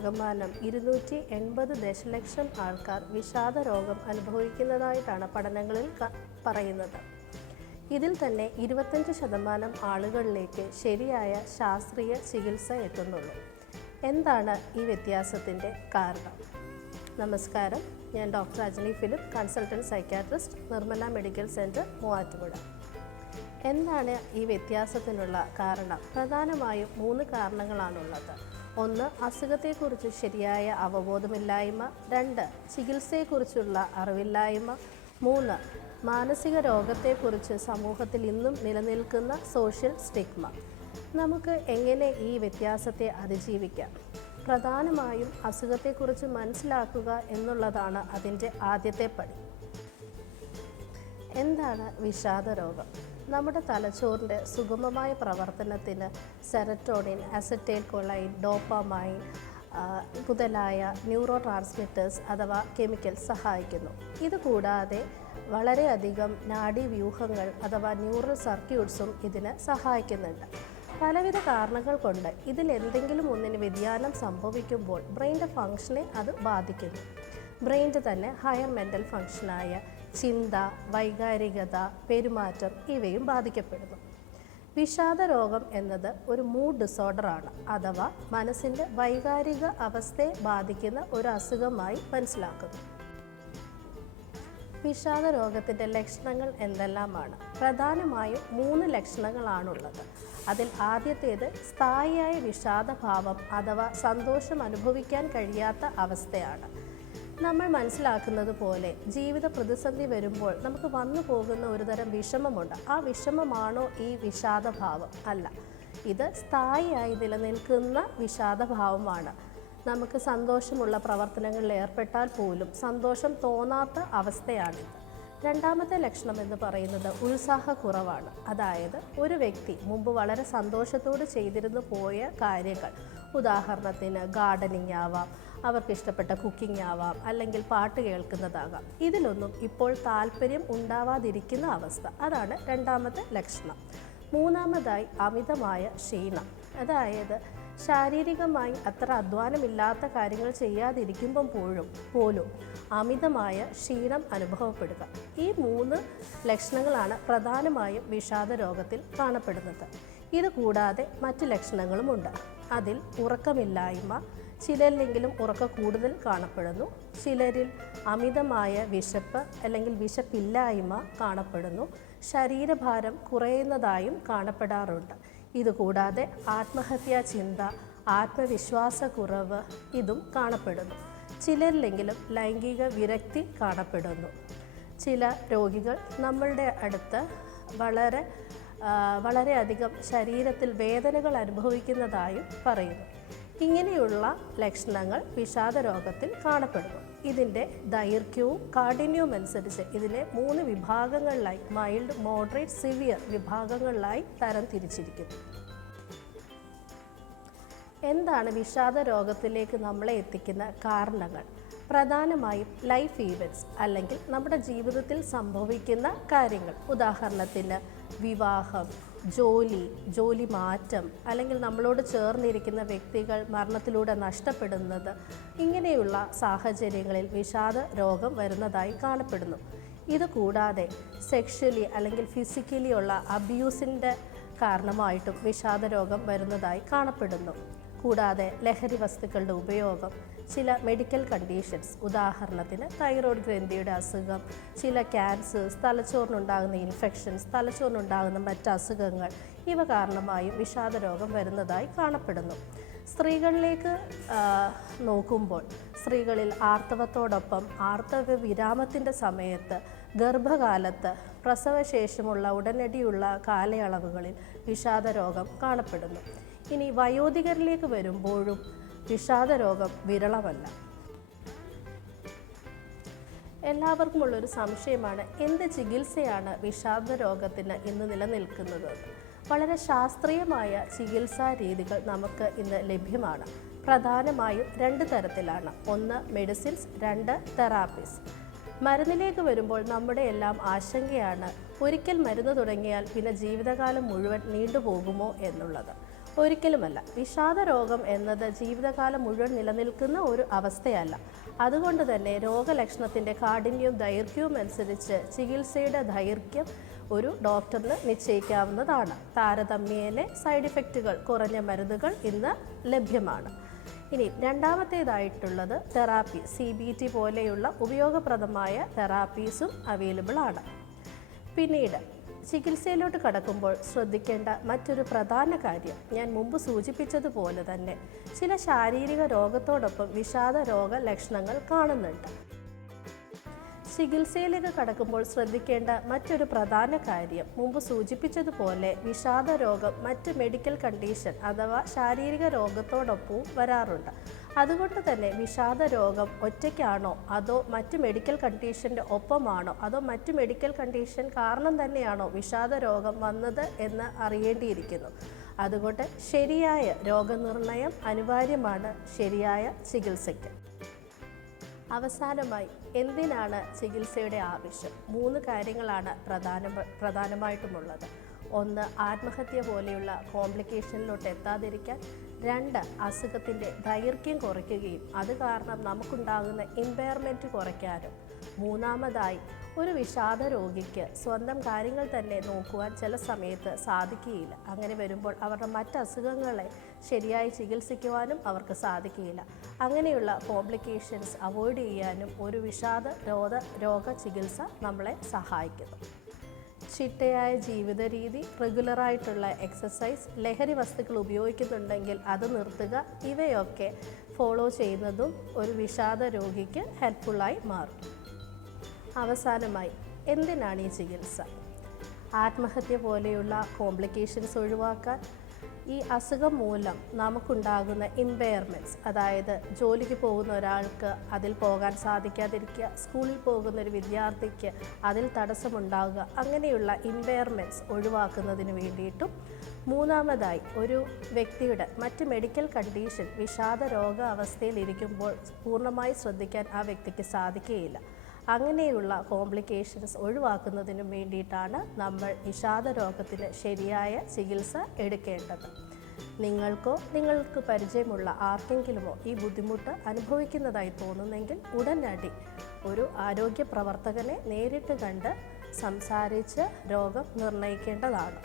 ലോകത്താകമാനം 280 ദശലക്ഷം ആൾക്കാർ വിഷാദ രോഗം അനുഭവിക്കുന്നതായിട്ടാണ് പഠനങ്ങളിൽ പറയുന്നത്. ഇതിൽ തന്നെ 25% ആളുകളിലേക്ക് ശരിയായ ശാസ്ത്രീയ ചികിത്സ എത്തുന്നുള്ളൂ. എന്താണ് ഈ വ്യത്യാസത്തിൻ്റെ കാരണം? നമസ്കാരം, ഞാൻ doctor Ajni Philip, consultant psychiatrist, Nirmala medical centre, Muvattupuzha. എന്താണ് ഈ വ്യത്യാസത്തിനുള്ള കാരണം? പ്രധാനമായും 3 കാരണങ്ങളാണുള്ളത്. 1. അസുഖത്തെക്കുറിച്ച് ശരിയായ അവബോധമില്ലായ്മ. 2. ചികിത്സയെക്കുറിച്ചുള്ള അറിവില്ലായ്മ. 3. മാനസിക രോഗത്തെക്കുറിച്ച് സമൂഹത്തിൽ ഇന്നും നിലനിൽക്കുന്ന സോഷ്യൽ സ്റ്റിഗ്മ. നമുക്ക് എങ്ങനെ ഈ വ്യത്യാസത്തെ അതിജീവിക്കാം? പ്രധാനമായും അസുഖത്തെക്കുറിച്ച് മനസ്സിലാക്കുക എന്നുള്ളതാണ് അതിൻ്റെ ആദ്യത്തെ പടി. എന്താണ് വിഷാദ രോഗം? നമ്മുടെ തലച്ചോറിൻ്റെ സുഗമമായ പ്രവർത്തനത്തിന് സെറട്ടോണിൻ, അസറ്റൈൽ കൊളൈൻ, ഡോപ്പാമൈൻ മുതലായ ന്യൂറോ ട്രാൻസ്മിറ്റേഴ്സ് അഥവാ കെമിക്കൽസ് സഹായിക്കുന്നു. ഇതുകൂടാതെ വളരെയധികം നാഡീവ്യൂഹങ്ങൾ അഥവാ ന്യൂറൽ സർക്യൂട്ട്സും ഇതിന് സഹായിക്കുന്നുണ്ട്. പലവിധ കാരണങ്ങൾ കൊണ്ട് ഇതിലെന്തെങ്കിലും ഒന്നിന് വ്യതിയാനം സംഭവിക്കുമ്പോൾ ബ്രെയിൻ്റെ ഫങ്ഷനെ അത് ബാധിക്കുന്നു. ബ്രെയിൻ്റെ തന്നെ ഹയർ മെൻ്റൽ ഫങ്ഷനായ ചിന്ത, വൈകാരികത, പെരുമാറ്റം ഇവയും ബാധിക്കപ്പെടുന്നു. വിഷാദ രോഗം എന്നത് ഒരു മൂഡ് ഡിസോർഡറാണ്, അഥവാ മനസ്സിൻ്റെ വൈകാരിക അവസ്ഥയെ ബാധിക്കുന്ന ഒരു അസുഖമായി മനസ്സിലാക്കുന്നു. വിഷാദ രോഗത്തിൻ്റെ ലക്ഷണങ്ങൾ എന്തെല്ലാമാണ്? പ്രധാനമായും 3 ലക്ഷണങ്ങളാണുള്ളത്. അതിൽ ആദ്യത്തേത് സ്ഥായിയായ വിഷാദഭാവം അഥവാ സന്തോഷം അനുഭവിക്കാൻ കഴിയാത്ത അവസ്ഥയാണ്. നമ്മൾ മനസ്സിലാക്കുന്നത് പോലെ ജീവിത പ്രതിസന്ധി വരുമ്പോൾ നമുക്ക് വന്നു പോകുന്ന ഒരുതരം വിഷമമുണ്ട്. ആ വിഷമമാണോ ഈ വിഷാദഭാവം? അല്ല, ഇത് സ്ഥായിയായി നിലനിൽക്കുന്ന വിഷാദഭാവമാണ്. നമുക്ക് സന്തോഷമുള്ള പ്രവർത്തനങ്ങളിൽ ഏർപ്പെട്ടാൽ പോലും സന്തോഷം തോന്നാത്ത അവസ്ഥയാണിത്. രണ്ടാമത്തെ ലക്ഷണം എന്ന് പറയുന്നത് ഉത്സാഹക്കുറവാണ്. അതായത് ഒരു വ്യക്തി മുമ്പ് വളരെ സന്തോഷത്തോട് ചെയ്തിരുന്നു പോയ കാര്യങ്ങൾ, ഉദാഹരണത്തിന് ഗാർഡനിങ് ആവാം, അവർക്കിഷ്ടപ്പെട്ട കുക്കിംഗ് ആവാം, അല്ലെങ്കിൽ പാട്ട് കേൾക്കുന്നതാകാം, ഇതിലൊന്നും ഇപ്പോൾ താല്പര്യം ഉണ്ടാവാതിരിക്കുന്ന അവസ്ഥ, അതാണ് രണ്ടാമത്തെ ലക്ഷണം. മൂന്നാമതായി അമിതമായ ക്ഷീണം. അതായത് ശാരീരികമായി അത്ര അധ്വാനമില്ലാത്ത കാര്യങ്ങൾ ചെയ്യാതിരിക്കുമ്പം പോലും അമിതമായ ക്ഷീണം അനുഭവപ്പെടുക. ഈ 3 ലക്ഷണങ്ങളാണ് പ്രധാനമായും വിഷാദ രോഗത്തിൽ കാണപ്പെടുന്നത്. ഇതുകൂടാതെ മറ്റ് ലക്ഷണങ്ങളുമുണ്ട്. അതിൽ ഉറക്കമില്ലായ്മ, ചിലരിലെങ്കിലും ഉറക്കം കൂടുതൽ കാണപ്പെടുന്നു, ചിലരിൽ അമിതമായ വിശപ്പ് അല്ലെങ്കിൽ വിശപ്പില്ലായ്മ കാണപ്പെടുന്നു, ശരീരഭാരം കുറയുന്നതായും കാണപ്പെടാറുണ്ട്. ഇതുകൂടാതെ ആത്മഹത്യാ ചിന്ത, ആത്മവിശ്വാസക്കുറവ് ഇതും കാണപ്പെടുന്നു. ചിലരിലെങ്കിലും ലൈംഗിക വിരക്തി കാണപ്പെടുന്നു. ചില രോഗികൾ നമ്മളുടെ അടുത്ത് വളരെയധികം ശരീരത്തിൽ വേദനകൾ അനുഭവിക്കുന്നതായും പറയുന്നു. ഇങ്ങനെയുള്ള ലക്ഷണങ്ങൾ വിഷാദ രോഗത്തിൽ കാണപ്പെടുന്നു. ഇതിൻ്റെ ദൈർഘ്യവും കാഠിന്യവും അനുസരിച്ച് ഇതിനെ 3 വിഭാഗങ്ങളിലായി, മൈൽഡ്, മോഡറേറ്റ്, സിവിയർ വിഭാഗങ്ങളിലായി തരം തിരിച്ചിരിക്കുന്നു. എന്താണ് വിഷാദ രോഗത്തിലേക്ക് നമ്മളെ എത്തിക്കുന്ന കാരണങ്ങൾ? പ്രധാനമായും ലൈഫ് ഈവൻറ്റ്സ് അല്ലെങ്കിൽ നമ്മുടെ ജീവിതത്തിൽ സംഭവിക്കുന്ന കാര്യങ്ങൾ. ഉദാഹരണത്തിന് വിവാഹം, ജോലി മാറ്റം, അല്ലെങ്കിൽ നമ്മളോട് ചേർന്നിരിക്കുന്ന വ്യക്തികൾ മരണത്തിലൂടെ നഷ്ടപ്പെടുന്നത്, ഇങ്ങനെയുള്ള സാഹചര്യങ്ങളിൽ വിഷാദ രോഗം വരുന്നതായി കാണപ്പെടുന്നു. ഇതുകൂടാതെ സെക്ഷലി അല്ലെങ്കിൽ ഫിസിക്കലി ഉള്ള അബ്യൂസിൻ്റെ കാരണമായിട്ടും വിഷാദ രോഗം വരുന്നതായി കാണപ്പെടുന്നു. കൂടാതെ ലഹരി വസ്തുക്കളുടെ ഉപയോഗം, ചില മെഡിക്കൽ കണ്ടീഷൻസ്, ഉദാഹരണത്തിന് തൈറോയ്ഡ് ഗ്രന്ഥിയുടെ അസുഖം, ചില ക്യാൻസേഴ്സ്, തലച്ചോറിനുണ്ടാകുന്ന ഇൻഫെക്ഷൻസ്, തലച്ചോറിനുണ്ടാകുന്ന മറ്റ് അസുഖങ്ങൾ, ഇവ കാരണമായും വിഷാദ രോഗം വരുന്നതായി കാണപ്പെടുന്നു. സ്ത്രീകളിലേക്ക് നോക്കുമ്പോൾ സ്ത്രീകളിൽ ആർത്തവത്തോടൊപ്പം ആർത്തവ വിരാമത്തിൻ്റെ സമയത്ത്, ഗർഭകാലത്ത്, പ്രസവശേഷമുള്ള ഉടനടിയുള്ള കാലയളവുകളിൽ വിഷാദ രോഗം കാണപ്പെടുന്നു. ഇനി വയോധികരിലേക്ക് വരുമ്പോഴും വിഷാദ രോഗം വിരളമല്ല. എല്ലാവർക്കുമുള്ളൊരു സംശയമാണ്, എന്ത് ചികിത്സയാണ് വിഷാദ രോഗത്തിന് ഇന്ന് നിലനിൽക്കുന്നത്? വളരെ ശാസ്ത്രീയമായ ചികിത്സാ രീതികൾ നമുക്ക് ഇന്ന് ലഭ്യമാണ്. പ്രധാനമായും 2 തരത്തിലാണ്. 1 മെഡിസിൻസ്, 2 തെറാപ്പീസ്. മരുന്നിലേക്ക് വരുമ്പോൾ നമ്മുടെ എല്ലാം ആശങ്കയാണ്, ഒരിക്കൽ മരുന്ന് തുടങ്ങിയാൽ പിന്നെ ജീവിതകാലം മുഴുവൻ നീണ്ടുപോകുമോ എന്നുള്ളത്. ഒരിക്കലുമല്ല. വിഷാദ രോഗം എന്നത് ജീവിതകാലം മുഴുവൻ നിലനിൽക്കുന്ന ഒരു അവസ്ഥയല്ല. അതുകൊണ്ട് തന്നെ രോഗലക്ഷണത്തിൻ്റെ കാഠിന്യവും ദൈർഘ്യവും അനുസരിച്ച് ചികിത്സയുടെ ദൈർഘ്യം ഒരു ഡോക്ടറിന് നിശ്ചയിക്കാവുന്നതാണ്. താരതമ്യേന സൈഡ് ഇഫക്റ്റുകൾ കുറഞ്ഞ മരുന്നുകൾ ഇന്ന് ലഭ്യമാണ്. ഇനി രണ്ടാമത്തേതായിട്ടുള്ളത് തെറാപ്പി. CBT പോലെയുള്ള ഉപയോഗപ്രദമായ തെറാപ്പീസും അവൈലബിൾ ആണ്. പിന്നീട് ചികിത്സയിലോട്ട് കടക്കുമ്പോൾ ശ്രദ്ധിക്കേണ്ട മറ്റൊരു പ്രധാന കാര്യം ഞാൻ മുമ്പ് സൂചിപ്പിച്ചതുപോലെ തന്നെ ചില ശാരീരിക രോഗത്തോടൊപ്പം വിഷാദ രോഗ ലക്ഷണങ്ങൾ കാണുന്നുണ്ട്. ചികിത്സയിലേക്ക് കടക്കുമ്പോൾ ശ്രദ്ധിക്കേണ്ട മറ്റൊരു പ്രധാന കാര്യം മുമ്പ് സൂചിപ്പിച്ചതുപോലെ വിഷാദ രോഗം മറ്റ് മെഡിക്കൽ കണ്ടീഷൻ അഥവാ ശാരീരിക രോഗത്തോടൊപ്പവും വരാറുണ്ട്. അതുകൊണ്ട് തന്നെ വിഷാദ രോഗം ഒറ്റയ്ക്കാണോ അതോ മറ്റ് മെഡിക്കൽ കണ്ടീഷൻ്റെ ഒപ്പമാണോ അതോ മറ്റ് മെഡിക്കൽ കണ്ടീഷൻ കാരണം തന്നെയാണോ വിഷാദ രോഗം വന്നത് എന്ന് അറിയേണ്ടിയിരിക്കുന്നു. അതുകൊണ്ട് ശരിയായ രോഗനിർണയം അനിവാര്യമാണ് ശരിയായ ചികിത്സയ്ക്ക്. അവസാനമായി എന്തിനാണ് ചികിത്സയുടെ ആവശ്യം? 3 കാര്യങ്ങളാണ് പ്രധാനമായിട്ടുമുള്ളത്. 1, ആത്മഹത്യ പോലെയുള്ള കോംപ്ലിക്കേഷനിലോട്ട് എത്താതിരിക്കാൻ. 2, അസുഖത്തിൻ്റെ ദൈർഘ്യം കുറയ്ക്കുകയും അത് കാരണം നമുക്കുണ്ടാകുന്ന ഇമ്പയർമെൻറ്റ് കുറയ്ക്കാനും. 3ാമതായി ഒരു വിഷാദ രോഗിക്ക് സ്വന്തം കാര്യങ്ങൾ തന്നെ നോക്കുവാൻ ചില സമയത്ത് സാധിക്കുകയില്ല. അങ്ങനെ വരുമ്പോൾ അവരുടെ മറ്റസുഖങ്ങളെ ശരിയായി ചികിത്സിക്കുവാനും അവർക്ക് സാധിക്കുകയില്ല. അങ്ങനെയുള്ള കോംപ്ലിക്കേഷൻസ് അവോയ്ഡ് ചെയ്യാനും ഒരു വിഷാദ രോഗ ചികിത്സ നമ്മളെ സഹായിക്കുന്നു. ചിട്ടയായ ജീവിത രീതി, റെഗുലറായിട്ടുള്ള എക്സസൈസ്, ലഹരി വസ്തുക്കൾ ഉപയോഗിക്കുന്നുണ്ടെങ്കിൽ അത് നിർത്തുക. ഇവയൊക്കെ ഫോളോ ചെയ്യുന്നതും ഒരു വിഷാദ രോഗിക്ക് ഹെൽപ്ഫുള്ളായി മാറും. അവസാനമായി എന്തിനാണ് ഈ ചികിത്സ? ആത്മഹത്യ പോലെയുള്ള കോംപ്ലിക്കേഷൻസ് ഒഴിവാക്കാൻ, ഈ അസുഖം മൂലം നമുക്കുണ്ടാകുന്ന ഇമ്പയർമെൻറ്റ്സ്, അതായത് ജോലിക്ക് പോകുന്ന ഒരാൾക്ക് അതിൽ പോകാൻ സാധിക്കാതിരിക്കുക, സ്കൂളിൽ പോകുന്ന ഒരു വിദ്യാർത്ഥിക്ക് അതിൽ തടസ്സമുണ്ടാകുക, അങ്ങനെയുള്ള ഇമ്പയർമെൻറ്റ്സ് ഒഴിവാക്കുന്നതിന് വേണ്ടിയിട്ടും. 3ാമതായി ഒരു വ്യക്തിയുടെ മറ്റ് മെഡിക്കൽ കണ്ടീഷൻ വിഷാദ രോഗ അവസ്ഥയിലിരിക്കുമ്പോൾ പൂർണ്ണമായി ശ്രദ്ധിക്കാൻ ആ വ്യക്തിക്ക് സാധിക്കുകയില്ല. അങ്ങനെയുള്ള കോംപ്ലിക്കേഷൻസ് ഒഴിവാക്കുന്നതിനും വേണ്ടിയിട്ടാണ് നമ്മൾ വിഷാദ രോഗത്തിന് ശരിയായ ചികിത്സ എടുക്കേണ്ടത്. നിങ്ങൾക്കോ നിങ്ങൾക്ക് പരിചയമുള്ള ആർക്കെങ്കിലുമോ ഈ ബുദ്ധിമുട്ട് അനുഭവിക്കുന്നതായി തോന്നുന്നെങ്കിൽ ഉടനടി ഒരു ആരോഗ്യ പ്രവർത്തകനെ നേരിട്ട് കണ്ട് സംസാരിച്ച് രോഗം നിർണ്ണയിക്കേണ്ടതാണ്.